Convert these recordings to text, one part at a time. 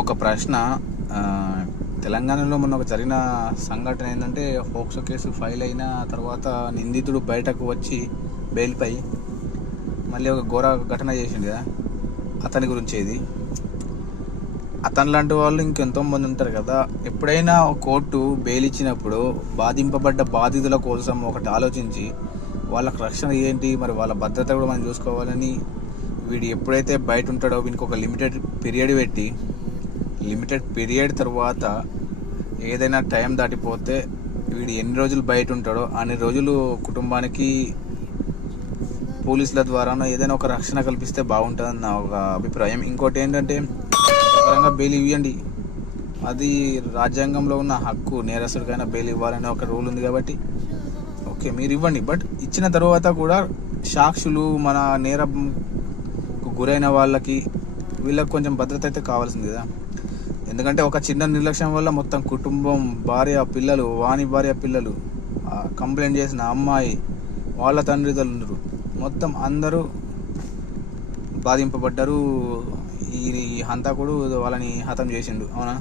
ఒక ప్రశ్న. ఆ, తెలంగాణలో మొన్న ఒక జరిగిన సంఘటన ఏంటంటే, పోక్సో కేసు ఫైల్ అయిన తర్వాత నిందితుడు బయటకు వచ్చి బెయిల్పై మళ్ళీ ఒక ఘోర ఘటన చేసిండు కదా, అతని గురించి ఇది. అతని లాంటి వాళ్ళు ఇంకెంతో మంది ఉంటారు కదా. ఎప్పుడైనా కోర్టు బెయిల్ ఇచ్చినప్పుడు బాధింపబడ్డ బాధితుల కోసం ఒకటి ఆలోచించి వాళ్ళకి రక్షణ ఏంటి, మరి వాళ్ళ భద్రత కూడా మనం చూసుకోవాలని, వీడు ఎప్పుడైతే బయట ఉంటాడో వీనికి ఒక లిమిటెడ్ పీరియడ్ పెట్టి, లిమిటెడ్ పీరియడ్ తర్వాత ఏదైనా టైం దాటిపోతే వీడు ఎన్ని రోజులు బయట ఉంటాడో అన్ని రోజులు కుటుంబానికి పోలీసుల ద్వారా ఏదైనా ఒక రక్షణ కల్పిస్తే బాగుంటుందని నా ఒక అభిప్రాయం. ఇంకోటి ఏంటంటే, పరంగా బెయిల్ ఇవ్వండి, అది రాజ్యాంగంలో ఉన్న హక్కు. నేరస్తుడికైనా బెయిల్ ఇవ్వాలనే ఒక రూల్ ఉంది కాబట్టి ఓకే మీరు ఇవ్వండి. బట్ ఇచ్చిన తర్వాత కూడా సాక్షులు, మన నేరంకు గురైన వాళ్ళకి వీళ్ళకి కొంచెం భద్రత అయితే కావాల్సింది కదా. ఎందుకంటే ఒక చిన్న నిర్లక్ష్యం వల్ల మొత్తం కుటుంబం, భార్య పిల్లలు, వాని భార్య పిల్లలు, కంప్లైంట్ చేసిన అమ్మాయి, వాళ్ళ తండ్రిదండ్రులు మొత్తం అందరూ బాధింపబడ్డారు. ఈ హంతకుడు వాళ్ళని హతం చేసిండు, అవునా?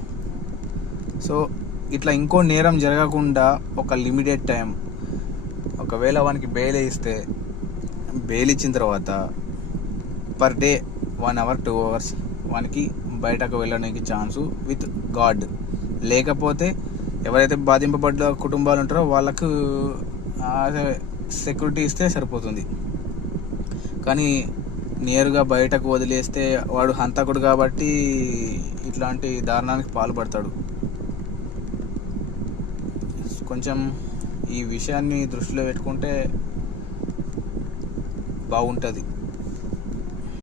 సో ఇట్లా ఇంకో నేరం జరగకుండా ఒక లిమిటెడ్ టైం, ఒకవేళ వానికి బెయిల్ ఇస్తే, బెయిల్ ఇచ్చిన తర్వాత పర్ డే 1 hour 2 hours వానికి బయటకు వెళ్ళడానికి ఛాన్సు విత్ గాడ్. లేకపోతే ఎవరైతే బాధింపబడ్డ కుటుంబాలు ఉంటారో వాళ్ళకు సెక్యూరిటీ ఇస్తే సరిపోతుంది. కానీ నేరుగా బయటకు వదిలేస్తే వాడు హంతకుడు కాబట్టి ఇట్లాంటి దారుణానికి పాల్పడతాడు. కొంచెం ఈ విషయాన్ని దృష్టిలో పెట్టుకుంటే బాగుంటుంది.